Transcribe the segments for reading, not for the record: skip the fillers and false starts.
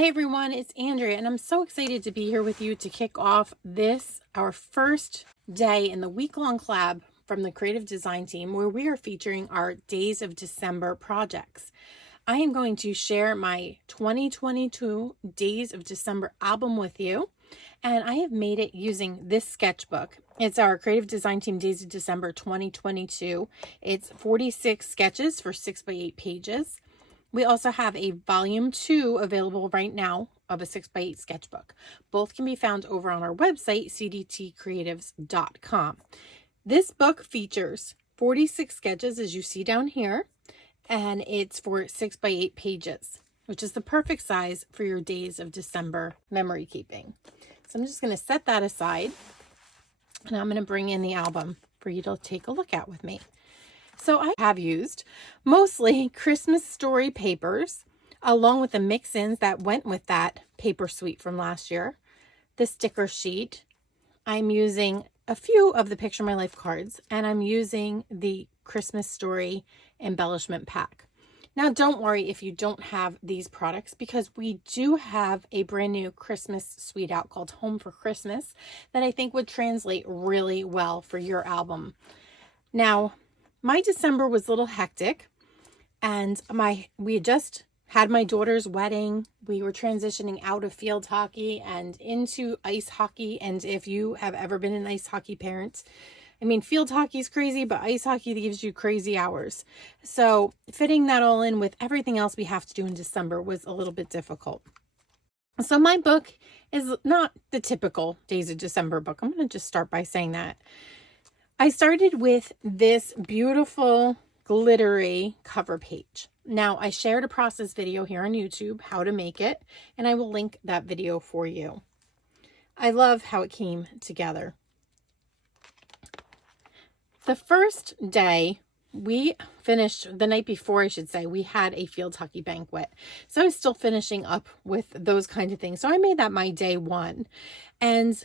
Hi everyone, it's Andrea and I'm so excited to be here with you to kick off our first day in the week-long collab from the creative design team where we are featuring our Days of December projects. I am going to share my 2022 Days of December album with you, and I have made it using this sketchbook. It's our creative design team Days of December 2022. It's 46 sketches for 6x8 pages. We also have a volume 2 available right now of a 6x8 sketchbook. Both can be found over on our website, cdtcreatives.com. This book features 46 sketches, as you see down here, and it's for 6x8 pages, which is the perfect size for your Days of December memory keeping. So I'm just going to set that aside, and I'm going to bring in the album for you to take a look at with me. So I have used mostly Christmas story papers, along with the mix-ins that went with that paper suite from last year, the sticker sheet. I'm using a few of the Picture My Life cards, and I'm using the Christmas story embellishment pack. Now, don't worry if you don't have these products, because we do have a brand new Christmas suite out called Home for Christmas that I think would translate really well for your album. Now, my December was a little hectic, and we had just had my daughter's wedding. We were transitioning out of field hockey and into ice hockey. And if you have ever been an ice hockey parent, I mean, field hockey is crazy, but ice hockey gives you crazy hours. So fitting that all in with everything else we have to do in December was a little bit difficult. So my book is not the typical Days of December book. I'm going to just start by saying that. I started with this beautiful glittery cover page. Now, I shared a process video here on YouTube, how to make it, and I will link that video for you. I love how it came together. The first day, we finished, the night before, I should say, we had a field hockey banquet. So I was still finishing up with those kind of things. So I made that my day one. And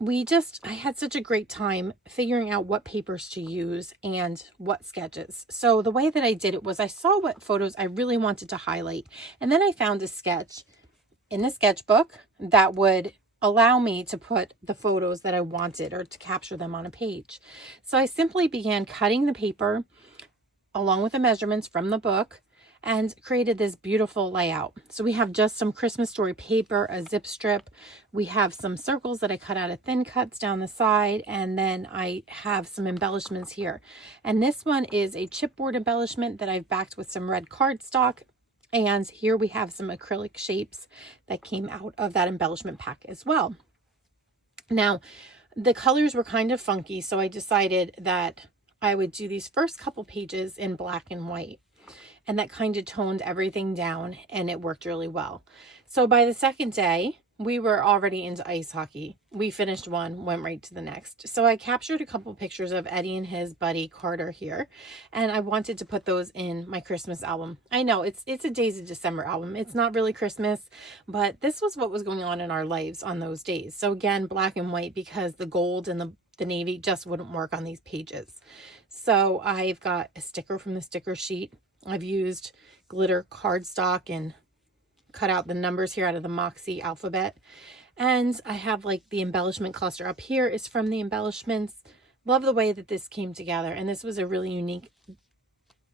I had such a great time figuring out what papers to use and what sketches. So the way that I did it was I saw what photos I really wanted to highlight. And then I found a sketch in the sketchbook that would allow me to put the photos that I wanted or to capture them on a page. So I simply began cutting the paper along with the measurements from the book and created this beautiful layout. So we have just some Christmas story paper, a zip strip. We have some circles that I cut out of thin cuts down the side, and then I have some embellishments here. And this one is a chipboard embellishment that I've backed with some red cardstock. And here we have some acrylic shapes that came out of that embellishment pack as well. Now, the colors were kind of funky, so I decided that I would do these first couple pages in black and white. And that kind of toned everything down, and it worked really well. So by the second day, we were already into ice hockey. We finished one, went right to the next. So I captured a couple pictures of Eddie and his buddy Carter here, and I wanted to put those in my Christmas album. I know it's a Days of December album. It's not really Christmas, but this was what was going on in our lives on those days. So again, black and white, because the gold and the navy just wouldn't work on these pages. So I've got a sticker from the sticker sheet. I've used glitter cardstock and cut out the numbers here out of the Moxie alphabet. And I have like the embellishment cluster up here is from the embellishments. Love the way that this came together. And this was a really unique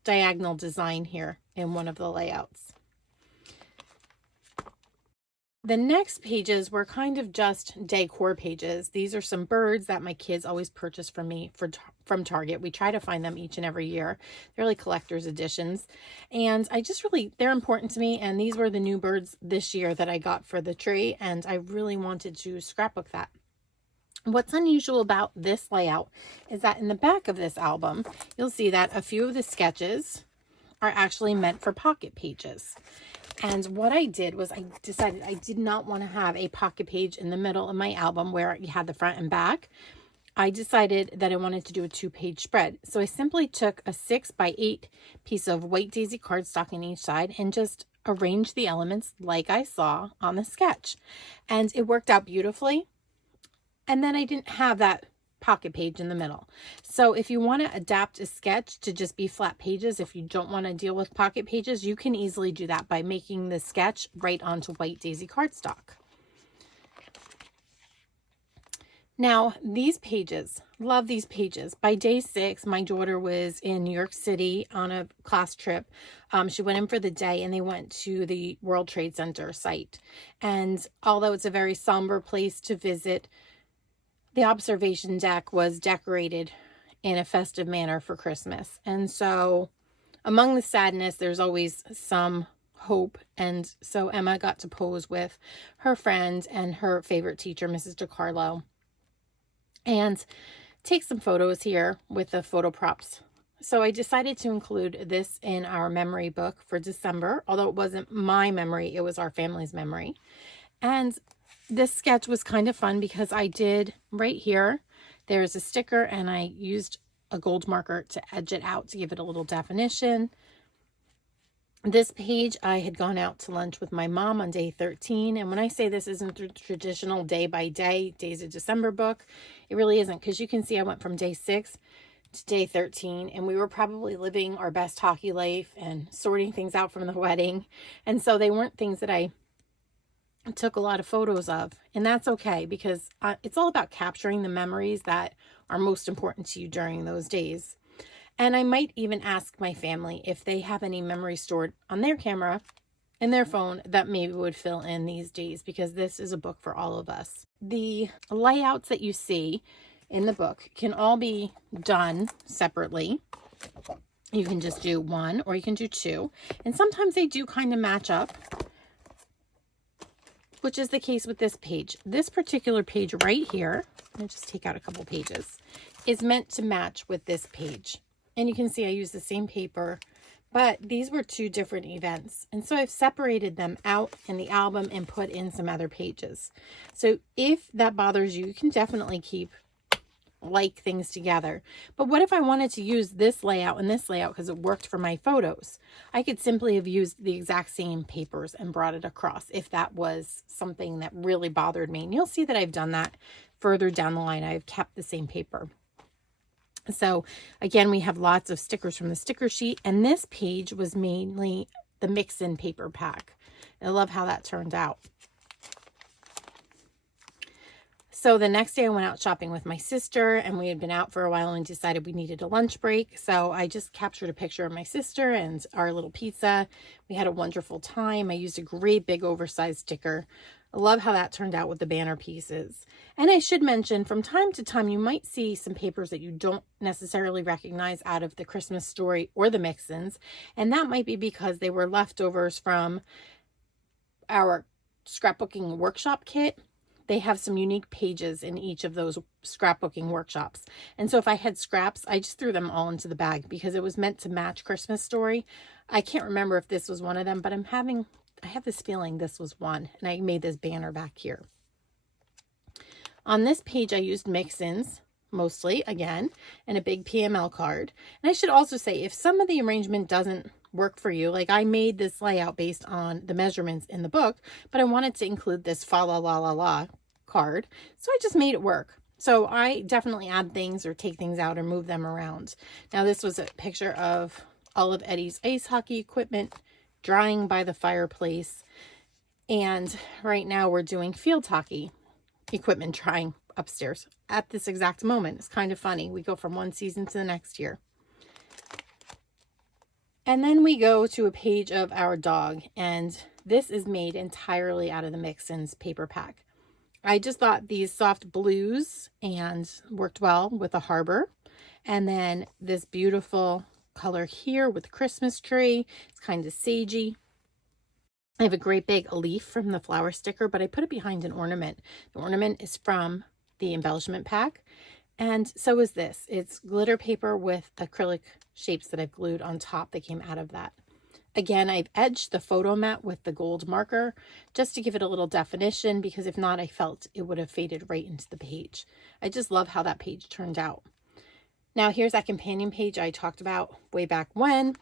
diagonal design here in one of the layouts. The next pages were kind of just decor pages. These are some birds that my kids always purchase from me from Target. We try to find them each and every year. They're like collector's editions. And they're important to me. And these were the new birds this year that I got for the tree. And I really wanted to scrapbook that. What's unusual about this layout is that in the back of this album, you'll see that a few of the sketches are actually meant for pocket pages. And what I did was I decided I did not want to have a pocket page in the middle of my album where you had the front and back. I decided that I wanted to do a 2-page spread. So I simply took a 6x8 piece of white daisy cardstock on each side and just arranged the elements like I saw on the sketch. And it worked out beautifully. And then I didn't have that pocket page in the middle. So if you want to adapt a sketch to just be flat pages, if you don't want to deal with pocket pages, you can easily do that by making the sketch right onto white daisy cardstock. Now, these pages, love these pages. By day 6, my daughter was in New York City on a class trip. She went in for the day and they went to the World Trade Center site. And although it's a very somber place to visit, the observation deck was decorated in a festive manner for Christmas. And so among the sadness, there's always some hope. And so Emma got to pose with her friend and her favorite teacher, Mrs. DiCarlo, and take some photos here with the photo props. So I decided to include this in our memory book for December, although it wasn't my memory, it was our family's memory. And this sketch was kind of fun because I did right here, there's a sticker and I used a gold marker to edge it out to give it a little definition. This page, I had gone out to lunch with my mom on day 13. And when I say this isn't the traditional day by day, days of December book, it really isn't, because you can see I went from day 6 to day 13 and we were probably living our best hockey life and sorting things out from the wedding. And so they weren't things that I took a lot of photos of, and that's okay, because it's all about capturing the memories that are most important to you during those days. And I might even ask my family if they have any memories stored on their camera and their phone that maybe would fill in these days, because this is a book for all of us. The layouts that you see in the book can all be done separately. You can just do one or you can do two. And sometimes they do kind of match up, which is the case with this page. This particular page right here, let me just take out a couple pages, is meant to match with this page. And you can see I use the same paper, but these were two different events. And so I've separated them out in the album and put in some other pages. So if that bothers you, you can definitely keep like things together. But what if I wanted to use this layout and this layout because it worked for my photos? I could simply have used the exact same papers and brought it across if that was something that really bothered me. And you'll see that I've done that further down the line. I've kept the same paper. So again, we have lots of stickers from the sticker sheet, and this page was mainly the mix-in paper pack. I love how that turned out. So the next day I went out shopping with my sister, and we had been out for a while and decided we needed a lunch break. So I just captured a picture of my sister and our little pizza. We had a wonderful time. I used a great big oversized sticker. I love how that turned out with the banner pieces. And I should mention, from time to time, you might see some papers that you don't necessarily recognize out of the Christmas Story or the mix-ins. And that might be because they were leftovers from our scrapbooking workshop kit. They have some unique pages in each of those scrapbooking workshops. And so if I had scraps, I just threw them all into the bag because it was meant to match Christmas Story. I can't remember if this was one of them, but I have this feeling this was one, and I made this banner back here. On this page, I used mix-ins mostly, again, and a big PML card. And I should also say, if some of the arrangement doesn't work for you, like I made this layout based on the measurements in the book, but I wanted to include this fa la la la la card, so I just made it work. So I definitely add things or take things out or move them around. Now this was a picture of all of Eddie's ice hockey equipment drying by the fireplace, and right now we're doing field hockey equipment drying upstairs at this exact moment. It's kind of funny. We go from one season to the next year. And then we go to a page of our dog, and this is made entirely out of the Mix-Ins paper pack. I just thought these soft blues and worked well with the harbor. And then this beautiful color here with the Christmas tree. It's kind of sagey. I have a great big leaf from the flower sticker, but I put it behind an ornament. The ornament is from the embellishment pack. And so is this. It's glitter paper with acrylic shapes that I've glued on top that came out of that. Again, I've edged the photo mat with the gold marker just to give it a little definition, because if not, I felt it would have faded right into the page. I just love how that page turned out. Now here's that companion page I talked about way back when.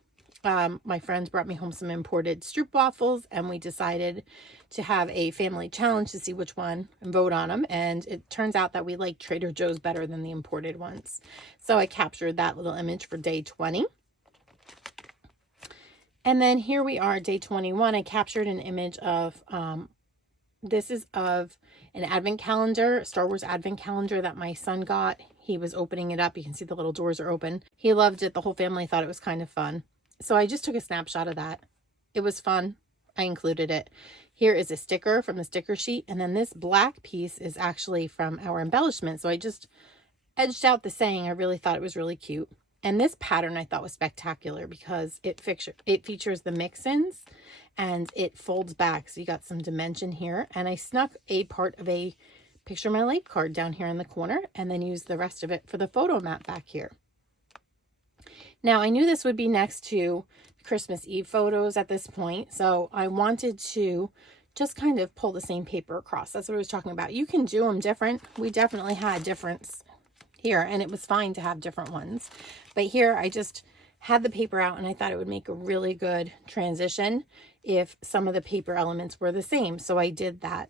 My friends brought me home some imported stroopwafels, and we decided to have a family challenge to see which one and vote on them. And it turns out that we like Trader Joe's better than the imported ones. So I captured that little image for day 20. And then here we are, day 21. I captured an image of, this is of an advent calendar, Star Wars advent calendar that my son got. He was opening it up. You can see the little doors are open. He loved it. The whole family thought it was kind of fun. So I just took a snapshot of that. It was fun. I included it. Here is a sticker from the sticker sheet. And then this black piece is actually from our embellishment. So I just edged out the saying. I really thought it was really cute. And this pattern I thought was spectacular because it features the mix-ins and it folds back. So you got some dimension here. And I snuck a part of a Picture My Life card down here in the corner and then used the rest of it for the photo mat back here. Now, I knew this would be next to Christmas Eve photos at this point, so I wanted to just kind of pull the same paper across. That's what I was talking about. You can do them different. We definitely had a difference here, and it was fine to have different ones. But here, I just had the paper out, and I thought it would make a really good transition if some of the paper elements were the same, so I did that.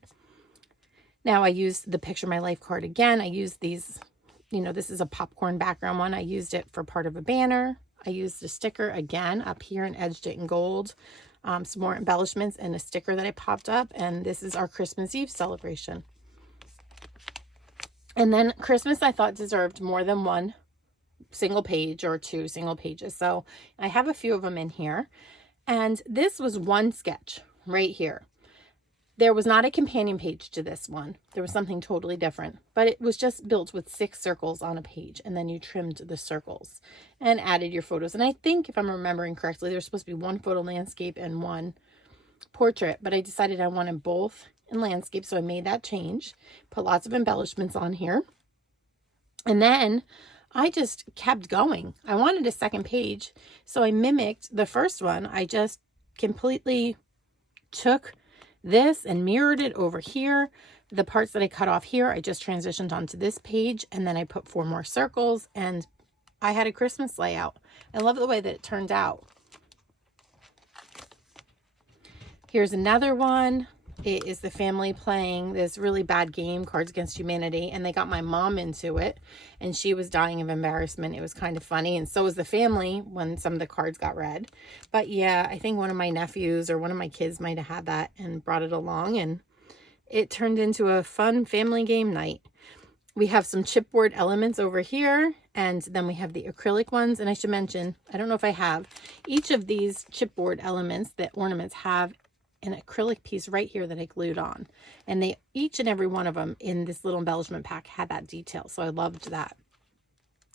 Now, I used the Picture My Life card again. I used these. You know, this is a popcorn background one. I used it for part of a banner. I used a sticker again up here and edged it in gold. Some more embellishments and a sticker that I popped up. And this is our Christmas Eve celebration. And then Christmas, I thought, deserved more than one single page or two single pages. So I have a few of them in here. And this was one sketch right here. There was not a companion page to this one. There was something totally different, but it was just built with 6 circles on a page, and then you trimmed the circles and added your photos. And I think, if I'm remembering correctly, there's supposed to be one photo landscape and one portrait, but I decided I wanted both in landscape, so I made that change, put lots of embellishments on here, and then I just kept going. I wanted a second page, so I mimicked the first one. I just completely took this and mirrored it over here. The parts that I cut off here, I just transitioned onto this page, and then I put 4 more circles, and I had a Christmas layout. I love the way that it turned out. Here's another one. It is the family playing this really bad game, Cards Against Humanity, and they got my mom into it, and she was dying of embarrassment. It was kind of funny, and so was the family when some of the cards got read. But yeah, I think one of my nephews or one of my kids might have had that and brought it along, and it turned into a fun family game night. We have some chipboard elements over here, and then we have the acrylic ones. And I should mention, I don't know if I have, each of these chipboard elements, the ornaments, have an acrylic piece right here that I glued on, and they each and every one of them in this little embellishment pack had that detail, so I loved that.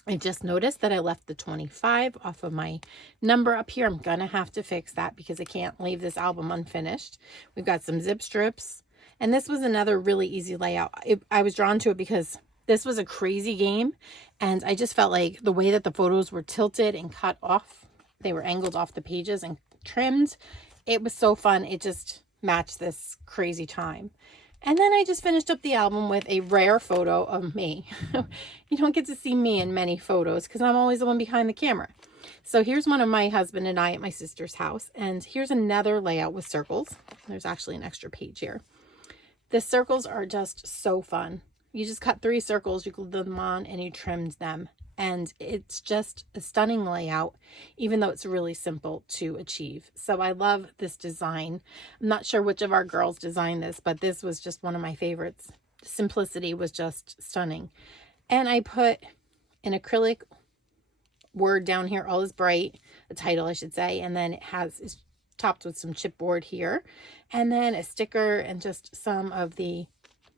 I just noticed that I left the 25 off of my number up here. I'm gonna have to fix that because I can't leave this album unfinished. We've got some zip strips, and this was another really easy layout. I was drawn to it because this was a crazy game, and I just felt like the way that the photos were tilted and cut off, they were angled off the pages and trimmed. It was so fun. It just matched this crazy time. And then I just finished up the album with a rare photo of me. You don't get to see me in many photos because I'm always the one behind the camera. So here's one of my husband and I at my sister's house. And here's another layout with circles. There's actually an extra page here. The circles are just so fun. You just cut 3 circles, you glued them on, and you trimmed them. And it's just a stunning layout, even though it's really simple to achieve. So I love this design. I'm not sure which of our girls designed this, but this was just one of my favorites. Simplicity was just stunning. And I put an acrylic word down here, all is bright, a title I should say, and then it's topped with some chipboard here, and then a sticker and just some of the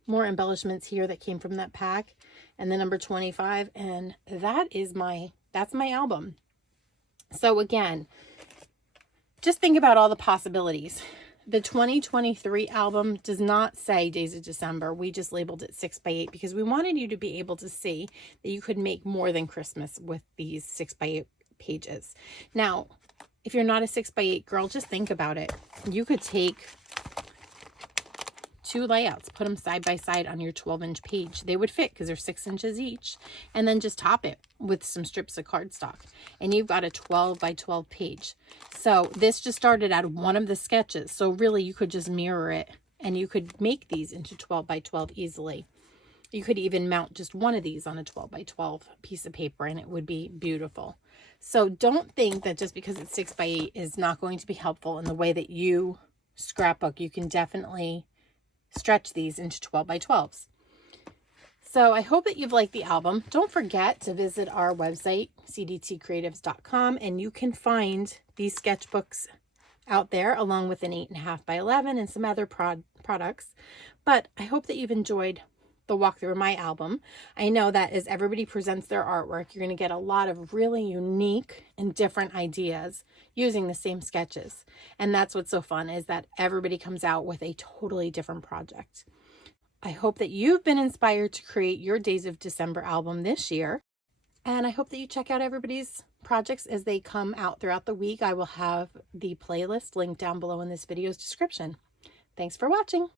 more embellishments here that came from that pack, and the number 25, and that's my album. So again, just think about all the possibilities. The 2023 album does not say Days of December. We just labeled it 6x8 because we wanted you to be able to see that you could make more than Christmas with these 6x8 pages. Now, if you're not a 6x8 girl, just think about it. You could take two layouts, put them side by side on your 12-inch page. They would fit because they're 6 inches each. And then just top it with some strips of cardstock. And you've got a 12 by 12 page. So this just started out of one of the sketches. So really you could just mirror it and you could make these into 12 by 12 easily. You could even mount just one of these on a 12 by 12 piece of paper and it would be beautiful. So don't think that just because it's 6 by 8 is not going to be helpful in the way that you scrapbook. You can definitely stretch these into 12 by 12s. So I hope that you've liked the album. Don't forget to visit our website, cdtcreatives.com, and you can find these sketchbooks out there along with an 8.5 by 11 and some other products. But I hope that you've enjoyed the walkthrough of my album. I know that as everybody presents their artwork, you're going to get a lot of really unique and different ideas using the same sketches. And that's what's so fun, is that everybody comes out with a totally different project. I hope that you've been inspired to create your Days of December album this year. And I hope that you check out everybody's projects as they come out throughout the week. I will have the playlist linked down below in this video's description. Thanks for watching.